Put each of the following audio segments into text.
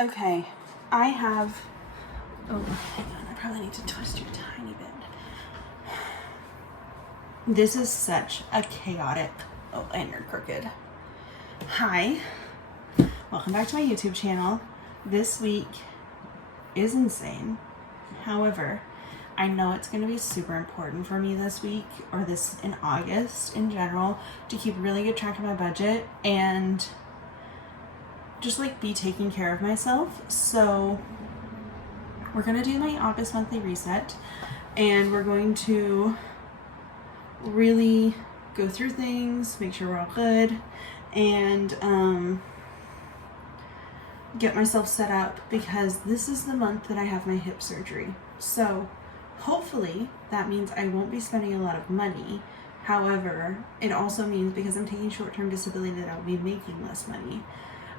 Okay, I have, oh, hang on, I probably need to twist you a tiny bit. This is such a chaotic, oh, and you're crooked. Hi, welcome back to my YouTube channel. This week is insane. However, I know it's going to be super important for me this week, or this in August in general, to keep really good track of my budget and just like be taking care of myself. So we're going to do my August monthly reset, and we're going to really go through things, make sure we're all good, and get myself set up, because this is the month that I have my hip surgery. So hopefully that means I won't be spending a lot of money. However, it also means, because I'm taking short-term disability, that I'll be making less money.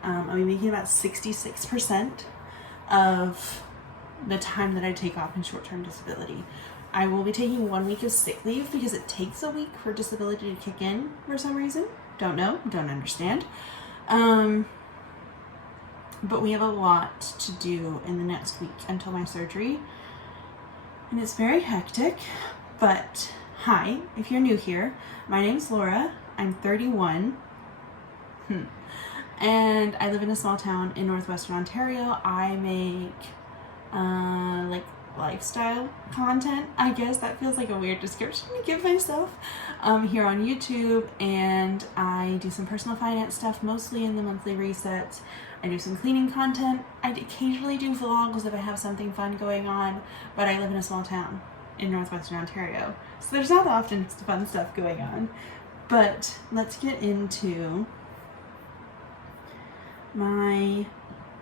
I'll be making about 66% of the time that I take off in short-term disability. I will be taking 1 week of sick leave because it takes a week for disability to kick in for some reason. Don't know, don't understand. But we have a lot to do in the next week until my surgery. And it's very hectic, but hi, if you're new here, my name's Laura. I'm 31. And I live in a small town in northwestern Ontario. I make like lifestyle content, I guess. That feels like a weird description to give myself, here on YouTube, and I do some personal finance stuff, mostly in the monthly resets. I do some cleaning content. I occasionally do vlogs if I have something fun going on, but I live in a small town in northwestern Ontario, so there's not often fun stuff going on. But let's get into my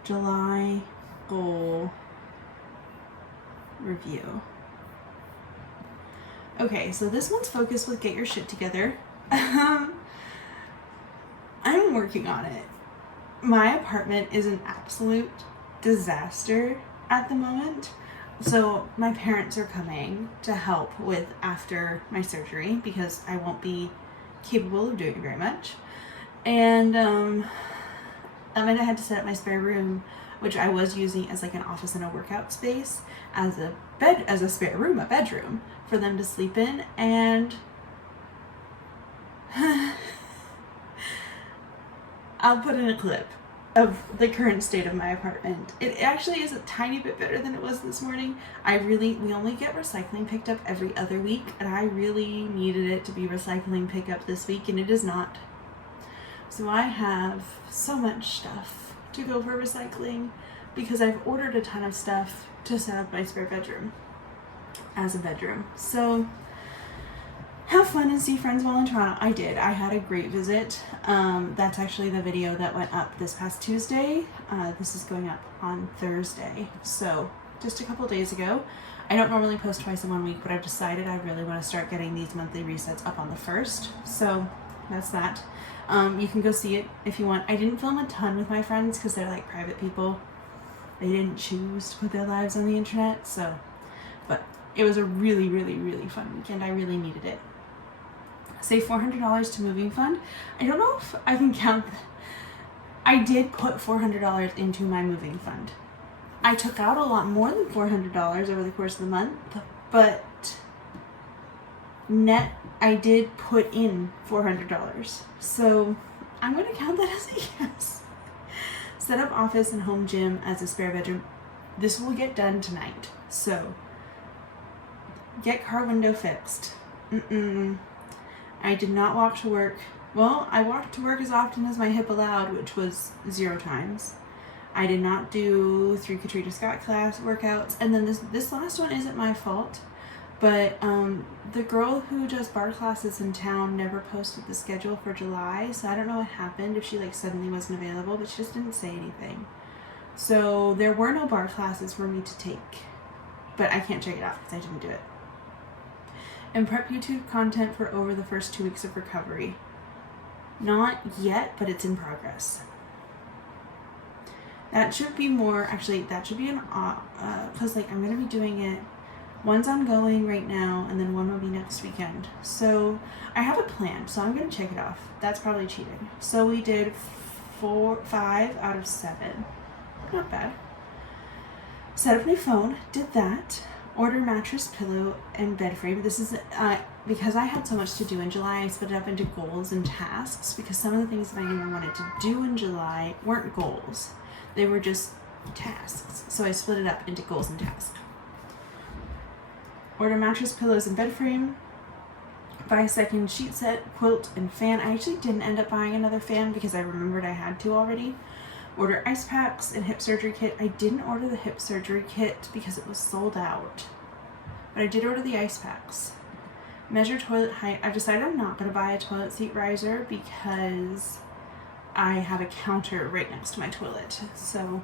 July goal review. Okay, so this one's focused with get your shit together. I'm working on it. My apartment is an absolute disaster at the moment. So my parents are coming to help with after my surgery, because I won't be capable of doing very much. And I had to set up my spare room, which I was using as like an office and a workout space, as a spare room, a bedroom for them to sleep in. And I'll put in a clip of the current state of my apartment. It actually is a tiny bit better than it was this morning. We only get recycling picked up every other week, and I really needed it to be recycling pickup this week, and it is not. So I have so much stuff to go for recycling, because I've ordered a ton of stuff to set up my spare bedroom as a bedroom. So have fun and see friends while in Toronto. I did. I had a great visit. That's actually the video that went up this past Tuesday. This is going up on Thursday. So just a couple days ago. I don't normally post twice in 1 week, but I've decided I really want to start getting these monthly resets up on the 1st. So that's that. You can go see it if you want. I didn't film a ton with my friends because they're like private people. They didn't choose to put their lives on the internet, so, but it was a really, really, really fun weekend. I really needed it. Save $400 to moving fund. I don't know if I can count that. I did put $400 into my moving fund. I took out a lot more than $400 over the course of the month, but net, I did put in $400. So I'm going to count that as a yes. Set up office and home gym as a spare bedroom. This will get done tonight. So get car window fixed. I did not walk to work. Well, I walked to work as often as my hip allowed, which was 0 times. I did not do 3 Katrina Scott class workouts. And then this last one isn't my fault. But the girl who does bar classes in town never posted the schedule for July, so I don't know what happened, if she like suddenly wasn't available, but she just didn't say anything. So there were no bar classes for me to take, but I can't check it off because I didn't do it. And prep YouTube content for over the first 2 weeks of recovery. Not yet, but it's in progress. That should be more, actually that should be an, because like I'm going to be doing it. One's ongoing right now, and then one will be next weekend. So I have a plan, so I'm going to check it off. That's probably cheating. So we did 5 out of 7. not bad. Set up new phone, did that. Order mattress, pillow, and bed frame. This is because I had so much to do in July, I split it up into goals and tasks because some of the things that I knew I wanted to do in July weren't goals. They were just tasks. So I split it up into goals and tasks. Order mattress, pillows, and bed frame. Buy a second sheet set, quilt, and fan. I actually didn't end up buying another fan because I remembered I had to already. Order ice packs and hip surgery kit. I didn't order the hip surgery kit because it was sold out. But I did order the ice packs. Measure toilet height. I've decided I'm not going to buy a toilet seat riser because I have a counter right next to my toilet. So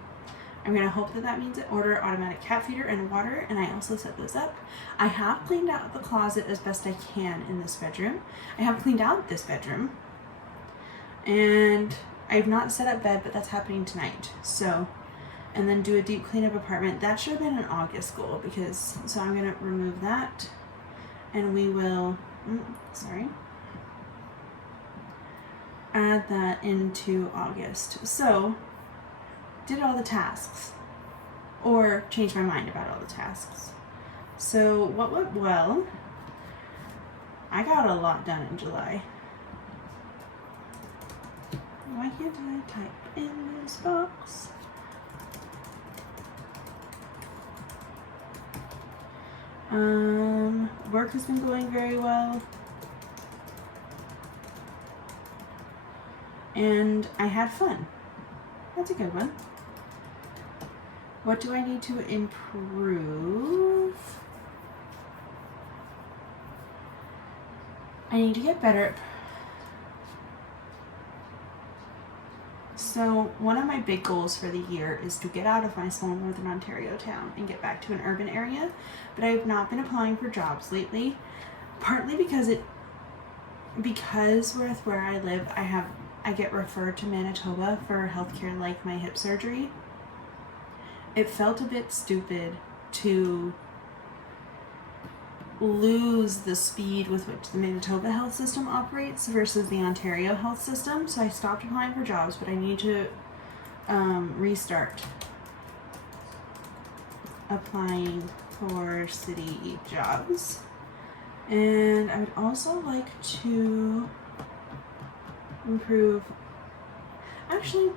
I'm going to hope that that means it. Order automatic cat feeder and water, and I also set those up. I have cleaned out the closet as best I can in this bedroom. I have cleaned out this bedroom. And I've not set up bed, but that's happening tonight. So, and then do a deep cleanup apartment. That should have been an August goal because, so I'm going to remove that. And we will, add that into August. So, did all the tasks. Or changed my mind about all the tasks. So, what went well? I got a lot done in July. Why can't I type in this box? Work has been going very well. And I had fun. That's a good one. What do I need to improve? I need to get better at... So one of my big goals for the year is to get out of my small northern Ontario town and get back to an urban area, but I have not been applying for jobs lately, partly because with where I live, I get referred to Manitoba for healthcare like my hip surgery. It felt a bit stupid to lose the speed with which the Manitoba health system operates versus the Ontario health system, so I stopped applying for jobs, but I need to restart applying for city jobs. And I would also like to improve. Actually,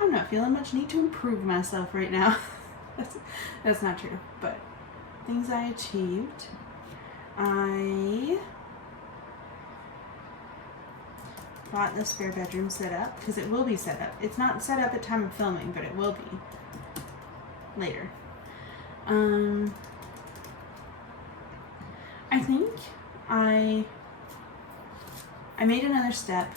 I'm not feeling much need to improve myself right now. That's not true, but things I achieved. I bought the spare bedroom set up because it will be set up. It's not set up at time of filming, but it will be later. I think I made another step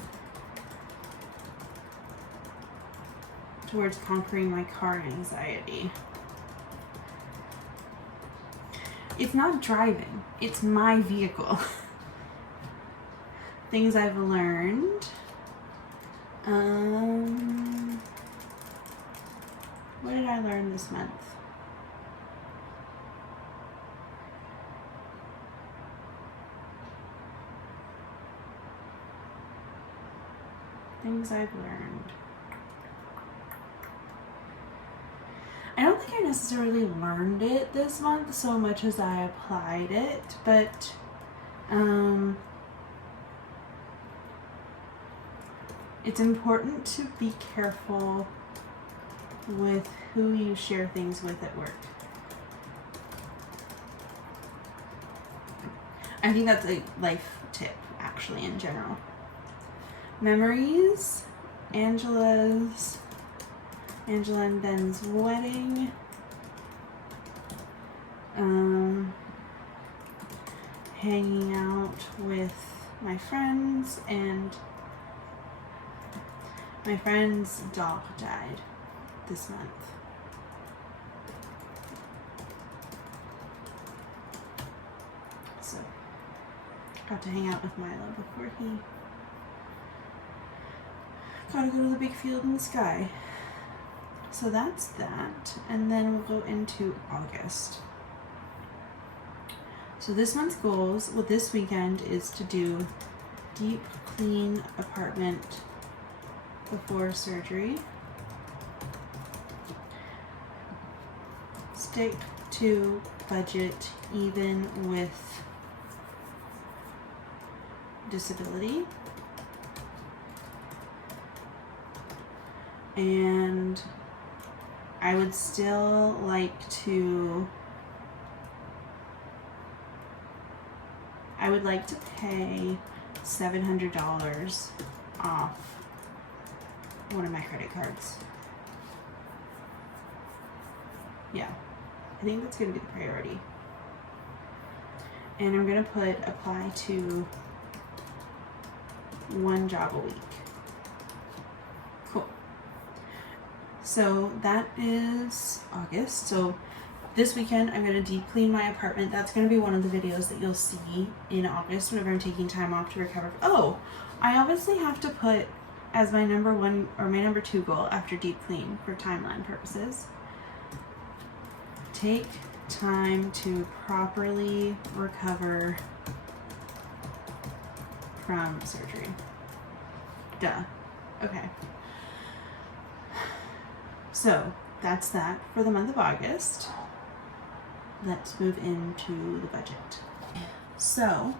towards conquering my car anxiety. It's not driving, it's my vehicle. Things I've learned. What did I learn this month? Things I've learned. I don't think I necessarily learned it this month so much as I applied it, but it's important to be careful with who you share things with at work. I think that's a life tip, actually, in general. Memories, Angela and Ben's wedding, hanging out with my friends, and my friend's dog died this month. So, got to hang out with Milo before he got to go to the big field in the sky. So that's that, and then we'll go into August. So this month's goals, well, this weekend is to do deep clean apartment before surgery. stick to budget even with disability. And I would still like to pay $700 off one of my credit cards. Yeah, I think that's going to be the priority. And I'm going to put apply to 1 job a week. Cool. So that is August. So this weekend I'm going to deep clean my apartment. That's going to be one of the videos that you'll see in August whenever I'm taking time off to recover. Oh, I obviously have to put as my number 1 or my number 2 goal after deep clean for timeline purposes. Take time to properly recover from surgery. Duh. Okay. So that's that for the month of August. Let's move into the budget. So,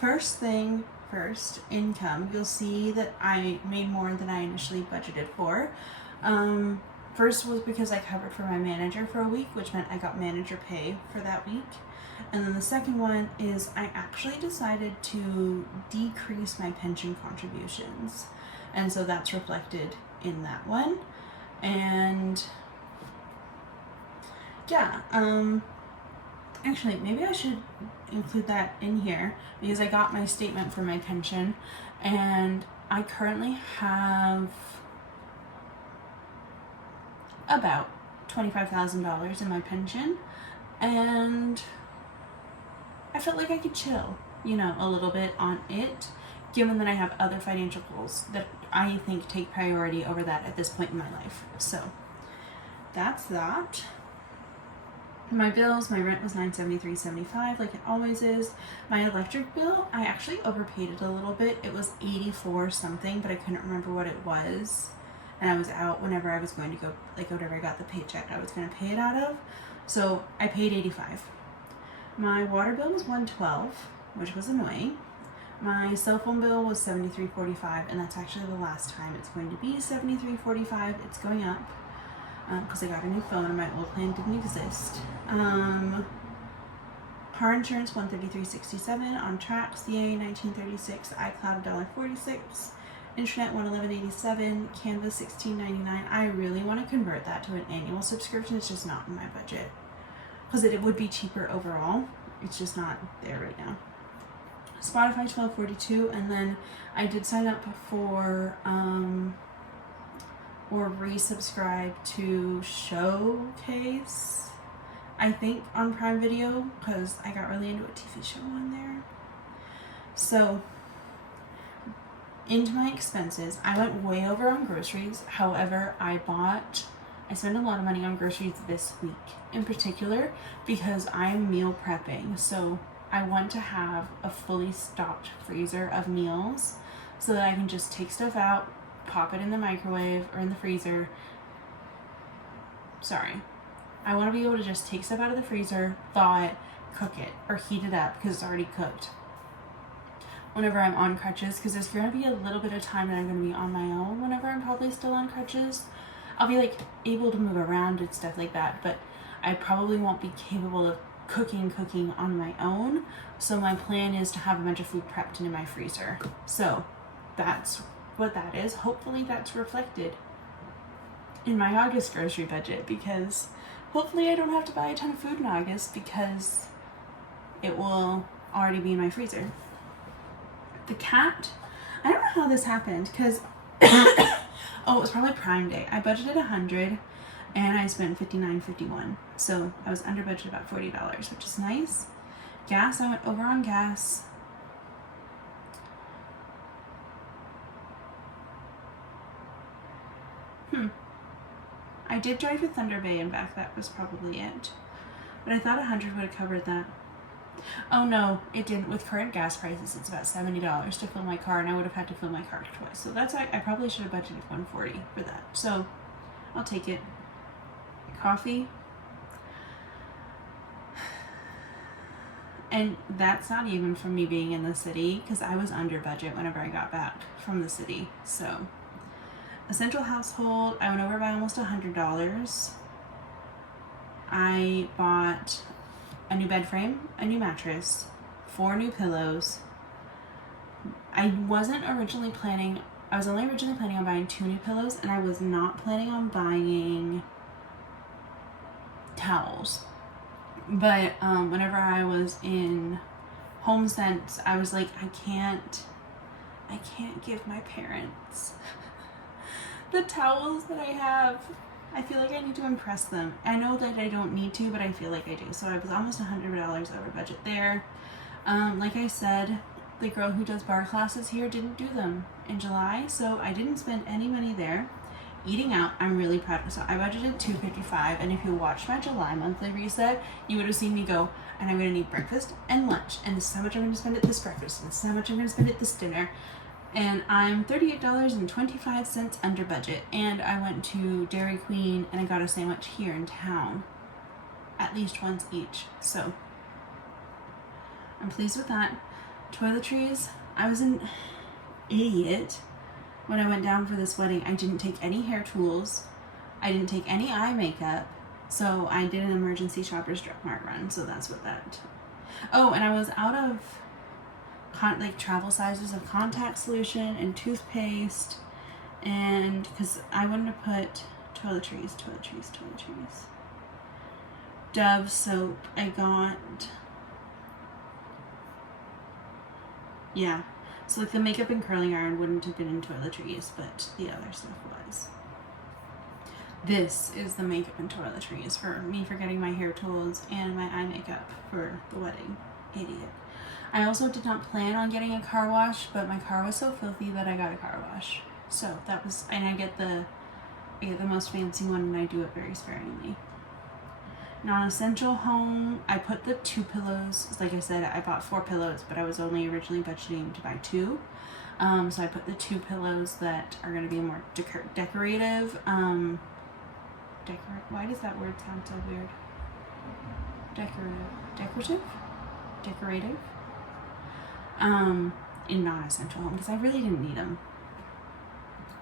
first thing first, income. You'll see that I made more than I initially budgeted for. First was because I covered for my manager for a week, which meant I got manager pay for that week. And then the second one is I actually decided to decrease my pension contributions. And so that's reflected in that one. And yeah, actually, maybe I should include that in here because I got my statement for my pension and I currently have about $25,000 in my pension, and I felt like I could chill, a little bit on it, given that I have other financial goals that I think take priority over that at this point in my life. So that's that. My bills, my rent was $973.75 like it always is. My electric bill, I actually overpaid it a little bit. It was $84 something, but I couldn't remember what it was. And I was out whenever I was going to go, whenever I got the paycheck, I was going to pay it out of. So I paid $85. My water bill was $112, which was annoying. My cell phone bill was $73.45, and that's actually the last time it's going to be $73.45. It's going up because I got a new phone and my old plan didn't exist. Car insurance $133.67, on track CA $19.36, iCloud $1.46. Internet $111.87, Canvas $16.99. I really want to convert that to an annual subscription. It's just not in my budget because it would be cheaper overall. It's just not there right now. Spotify $12.42, and then I did sign up for or resubscribe to Showcase, I think, on Prime Video because I got really into a TV show on there. So into my expenses, I went way over on groceries. However, I spent a lot of money on groceries this week in particular because I'm meal prepping. So I want to have a fully stocked freezer of meals so that I can just take stuff out, pop it in the microwave or in the freezer. I want to be able to just take stuff out of the freezer, thaw it, cook it, or heat it up because it's already cooked whenever I'm on crutches, because there's going to be a little bit of time that I'm going to be on my own whenever I'm probably still on crutches. I'll be able to move around and stuff like that, but I probably won't be capable of cooking on my own. So my plan is to have a bunch of food prepped in my freezer. So that's what that is. Hopefully that's reflected in my August grocery budget, because hopefully I don't have to buy a ton of food in August because it will already be in my freezer. The cat, I don't know how this happened because it was probably Prime Day. I budgeted $100 and I spent $59.51. So I was under budget about $40, which is nice. Gas, I went over on gas. I did drive to Thunder Bay and back. That was probably it. But I thought $100 would have covered that. Oh no, it didn't. With current gas prices, it's about $70 to fill my car, and I would have had to fill my car twice. So that's why I probably should have budgeted $140 for that. So I'll take it. Coffee. And that's not even from me being in the city, because I was under budget whenever I got back from the city. So, essential household, I went over by almost $100. I bought a new bed frame, a new mattress, 4 new pillows. I was only originally planning on buying 2 new pillows, and I was not planning on buying towels. But whenever I was in HomeSense, I was like, I can't give my parents the towels that I have. I feel like I need to impress them. I know that I don't need to, but I feel like I do. So I was almost $100 over budget there. Like I said, the girl who does bar classes here didn't do them in July, so I didn't spend any money there. Eating out, I'm really proud of. So I budgeted $255, and if you watched my July monthly reset, you would have seen me go, and I'm going to need breakfast and lunch, and this is how much I'm going to spend at this breakfast, and this is how much I'm going to spend at this dinner. And I'm $38.25 under budget, and I went to Dairy Queen and I got a sandwich here in town, at least once each. So I'm pleased with that. Toiletries, I was an idiot when I went down for this wedding. I didn't take any hair tools. I didn't take any eye makeup. So I did an emergency Shoppers Drug Mart run. So that's what that. Oh, and I was out of travel sizes of contact solution and toothpaste. And because I wanted to put toiletries. Dove soap. I got. Yeah. So like the makeup and curling iron wouldn't have been in toiletries, but the other stuff was. This is the makeup and toiletries for me forgetting my hair tools and my eye makeup for the wedding. Idiot. I also did not plan on getting a car wash, but my car was so filthy that I got a car wash. So that was, and I get the most fancy one, and I do it very sparingly. Non-essential home, I put the 2 pillows, like I said, I bought 4 pillows, but I was only originally budgeting to buy 2. So I put the 2 pillows that are going to be more decorative. Why does that word sound so weird? Decorative? In non-essential home, because I really didn't need them.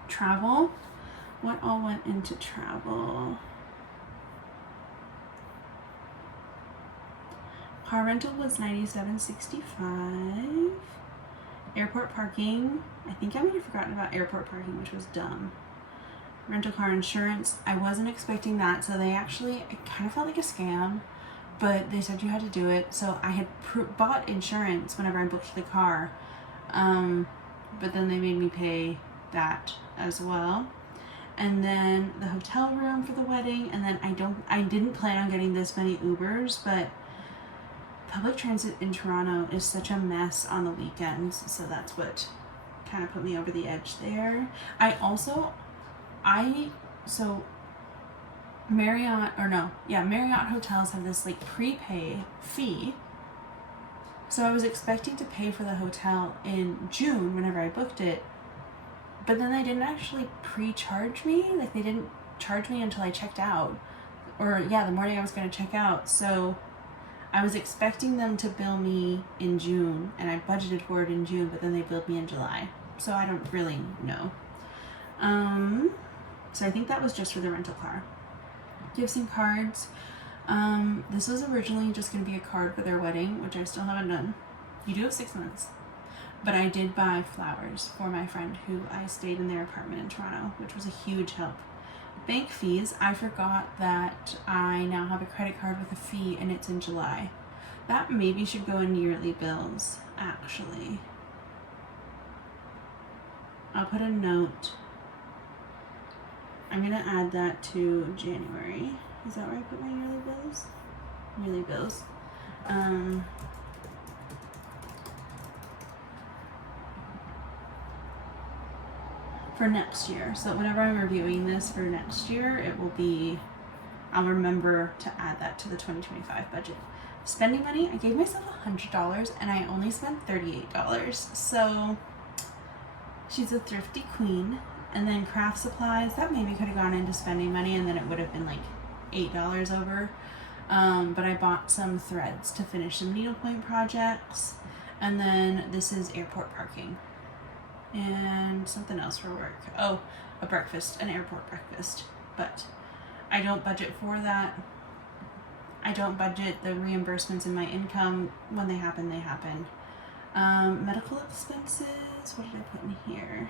Travel, what all went into travel? Car rental was $97.65. Airport parking, I think I might have forgotten about airport parking, which was dumb. Rental car insurance, I wasn't expecting that, so it kind of felt like a scam, but they said you had to do it. So I had bought insurance whenever I booked the car, but then they made me pay that as well. And then the hotel room for the wedding, and then I didn't plan on getting this many Ubers, but public transit in Toronto is such a mess on the weekends, so that's what kind of put me over the edge there. Marriott hotels have this like prepay fee. So I was expecting to pay for the hotel in June whenever I booked it, but then they didn't actually pre-charge me. Like they didn't charge me until I checked out, the morning I was going to check out. So I was expecting them to bill me in June, and I budgeted for it in June, but then they billed me in July. So I don't really know. So I think that was just for the rental car. Gifts and cards. This was originally just going to be a card for their wedding, which I still haven't done. You do have 6 months. But I did buy flowers for my friend who I stayed in their apartment in Toronto, which was a huge help. Bank fees, I forgot that I now have a credit card with a fee, and it's in July. That maybe should go in yearly bills, actually. I'll put a note. I'm going to add that to January. Is that where I put my yearly bills? Yearly bills. For next year. So whenever I'm reviewing this for next year, I'll remember to add that to the 2025 budget. Spending money, I gave myself $100 and I only spent $38. So she's a thrifty queen. And then craft supplies, that maybe could have gone into spending money, and then it would have been like $8 over. But I bought some threads to finish some needlepoint projects. And then this is airport parking. And something else for work. Oh, a breakfast, an airport breakfast. But I don't budget for that. I don't budget the reimbursements in my income. When they happen, they happen. Medical expenses, what did I put in here?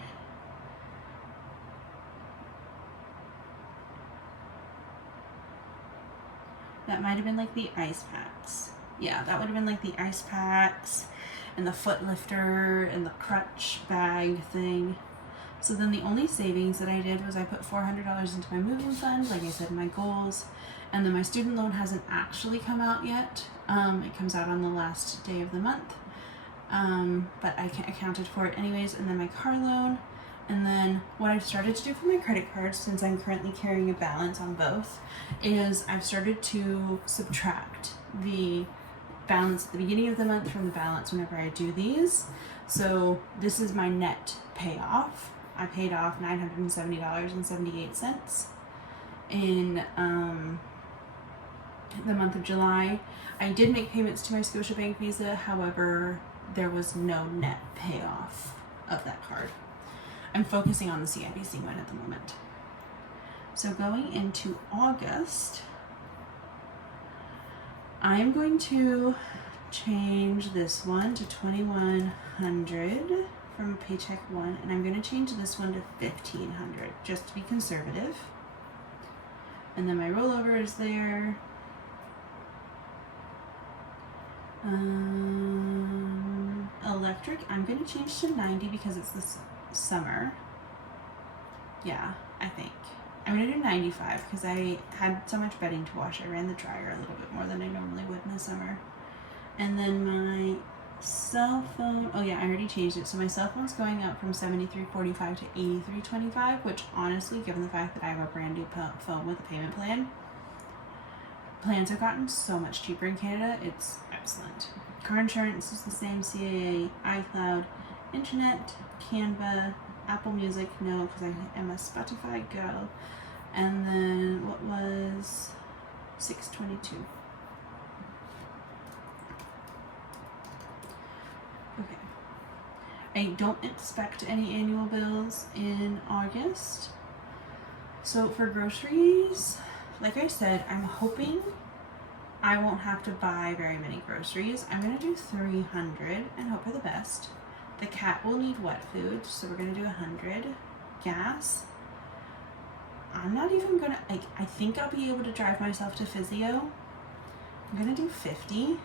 That might have been like the ice packs. Yeah, that would have been like the ice packs and the foot lifter and the crutch bag thing. So then the only savings that I did was I put $400 into my moving fund, like I said, my goals. And then my student loan hasn't actually come out yet. It comes out on the last day of the month. But I accounted for it anyways. And then my car loan. And then what I've started to do for my credit cards, since I'm currently carrying a balance on both, is I've started to subtract the balance at the beginning of the month from the balance whenever I do these. So this is my net payoff. I paid off $970.78 in the month of July. I did make payments to my Scotiabank Visa, however, there was no net payoff of that card. I'm focusing on the CIBC one at the moment. So going into August, I am going to change this one to $2,100 from paycheck one, and I'm going to change this one to $1,500 just to be conservative. And then my rollover is there. Electric, I'm going to change to 90 because it's this summer. Yeah, I think I'm gonna do 95 because I had so much bedding to wash. I ran the dryer a little bit more than I normally would in the summer. And then my cell phone, oh yeah, I already changed it. So my cell phone's going up from $73.45 to $83.25, which honestly, given the fact that I have a brand new phone with a payment plan, plans have gotten so much cheaper in Canada. It's excellent. Car insurance is the same, CAA, iCloud, internet, Canva, Apple Music, no, because I am a Spotify girl. And then what was $622? Okay. I don't expect any annual bills in August. So for groceries, like I said, I'm hoping I won't have to buy very many groceries. I'm gonna do 300 and hope for the best. The cat will need wet food, so we're gonna do 100. Gas, I'm not even gonna, like, I think I'll be able to drive myself to physio. I'm gonna do 50,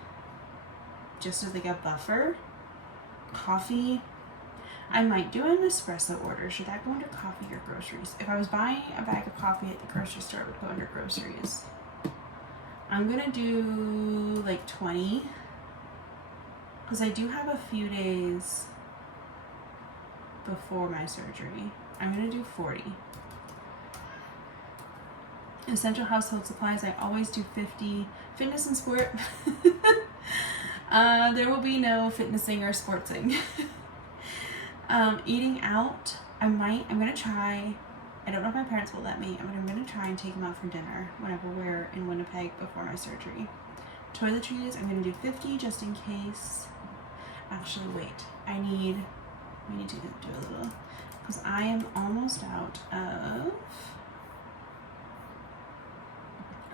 just as like a buffer. Coffee, I might do an espresso order. Should that go under coffee or groceries? If I was buying a bag of coffee at the grocery store, it would go under groceries. I'm gonna do like 20, because I do have a few days before my surgery. I'm gonna do 40. Essential household supplies, I always do 50. Fitness and sport, there will be no fitnessing or sportsing. Eating out, I'm gonna try, I don't know if my parents will let me, but I'm gonna try and take them out for dinner whenever we're in Winnipeg before my surgery. Toiletries, I'm gonna do 50 just in case. Actually, wait, we need to do a little, because I am almost out of,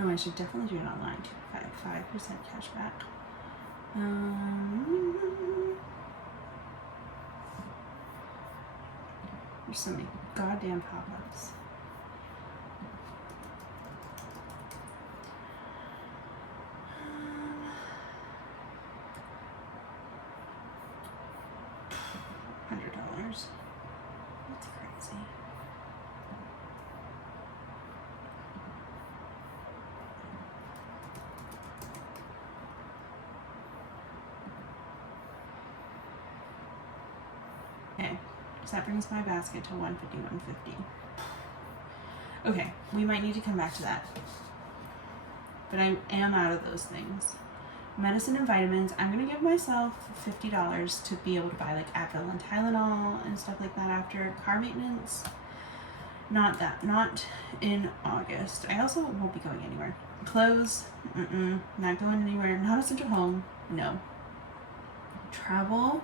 oh, I should definitely do it online too. 5% cash back. There's so many goddamn pop-ups. $100. That's crazy. Okay, so that brings my basket to $150, $150. Okay, we might need to come back to that. But I am out of those things. Medicine and vitamins, I'm going to give myself $50 to be able to buy like Advil and Tylenol and stuff like that after. Car maintenance, Not in August. I also won't be going anywhere. Clothes, not going anywhere. Not essential home, no. Travel,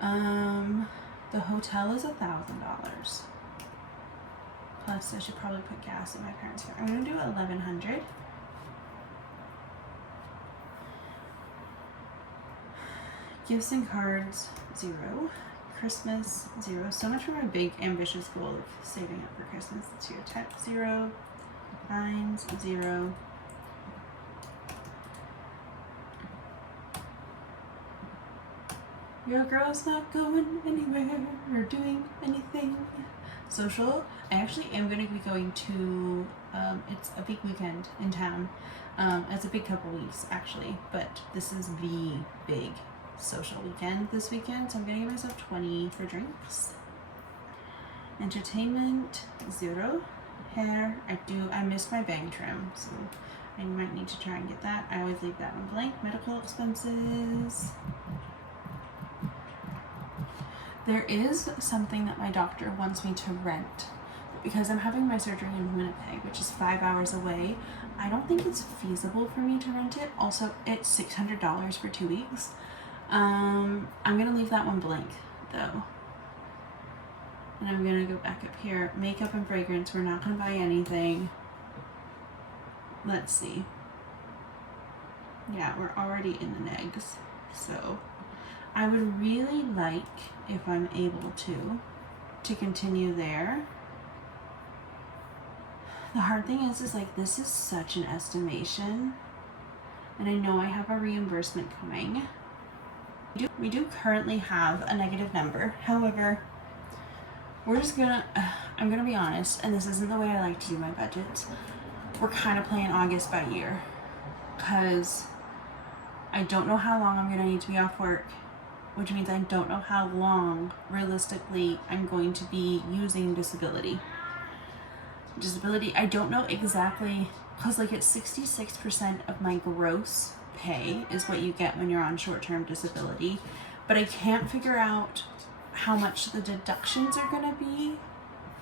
the hotel is $1,000. Plus, I should probably put gas in my parents' car. I'm gonna do 1,100. Gifts and cards, 0. Christmas, 0. So much for my big ambitious goal of saving up for Christmas this year. Tech, 0. Lines, 0. Your girl's not going anywhere or doing anything. Social, I actually am going to be going to, it's a big weekend in town. It's a big couple weeks actually, but this is the big social weekend this weekend, so I'm gonna give myself 20 for drinks. Entertainment, 0. Hair, I missed my bang trim, so I might need to try and get that. I always leave that one blank. Medical expenses. There is something that my doctor wants me to rent, because I'm having my surgery in Winnipeg, which is 5 hours away. I don't think it's feasible for me to rent it. Also, it's $600 for 2 weeks. I'm gonna leave that one blank though. And I'm gonna go back up here. Makeup and fragrance, we're not gonna buy anything. Let's see. Yeah, we're already in the negs. So I would really like, if I'm able to continue there. The hard thing is like, this is such an estimation. And I know I have a reimbursement coming. We do currently have a negative number. However, I'm gonna be honest, and this isn't the way I like to do my budgets. We're kind of playing August by year, because I don't know how long I'm gonna need to be off work, which means I don't know how long realistically I'm going to be using disability. I don't know exactly, because like it's 66% of my gross pay is what you get when you're on short-term disability, but I can't figure out how much the deductions are gonna be.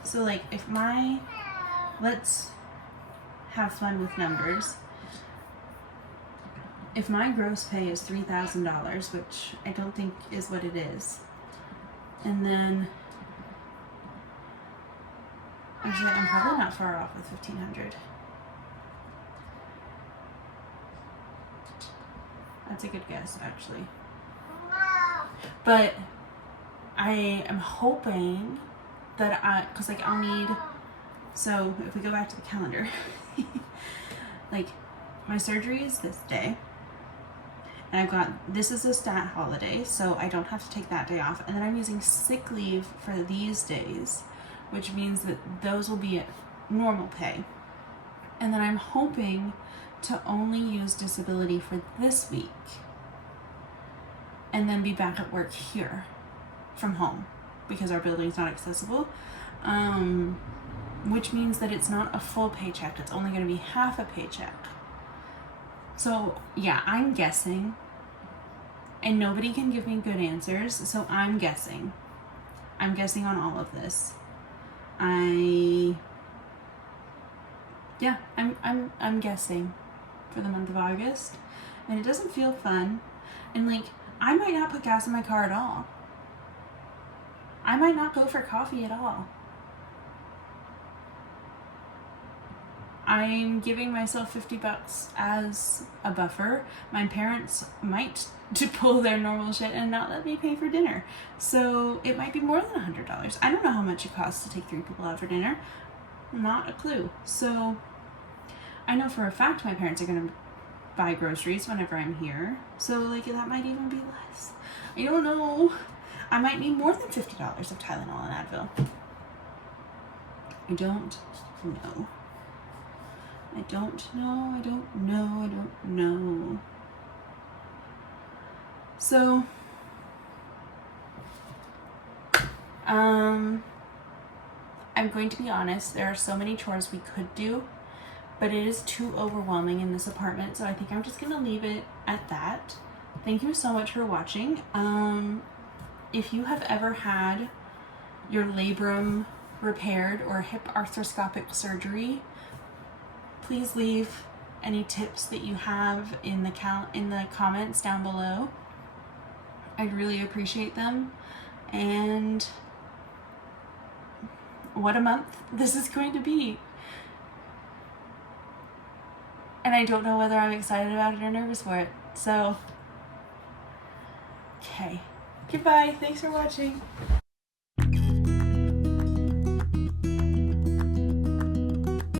So like let's have fun with numbers. If my gross pay is $3,000, which I don't think is what it is, and then actually I'm probably not far off with 1,500. That's a good guess, actually. But I am hoping that because like I'll need, so if we go back to the calendar, like my surgery is this day, and this is a stat holiday, so I don't have to take that day off, and then I'm using sick leave for these days, which means that those will be at normal pay. And then I'm hoping to only use disability for this week and then be back at work here from home because our building's not accessible, which means that it's not a full paycheck. It's only going to be half a paycheck. So yeah, I'm guessing, and nobody can give me good answers, so I'm guessing on all of this. I'm guessing for the month of August, and it doesn't feel fun, and like I might not put gas in my car at all. I might not go for coffee at all. I'm giving myself $50 as a buffer. My parents might to pull their normal shit and not let me pay for dinner. So it might be more than $100. I don't know how much it costs to take 3 people out for dinner. Not a clue. So I know for a fact my parents are gonna buy groceries whenever I'm here. So like that might even be less. I don't know. I might need more than $50 of Tylenol and Advil. I don't know. So, I'm going to be honest, there are so many chores we could do, but it is too overwhelming in this apartment, so I think I'm just going to leave it at that. Thank you so much for watching. If you have ever had your labrum repaired or hip arthroscopic surgery, please leave any tips that you have in the comments down below. I'd really appreciate them. And what a month this is going to be. And I don't know whether I'm excited about it or nervous for it. So, okay. Goodbye. Thanks for watching.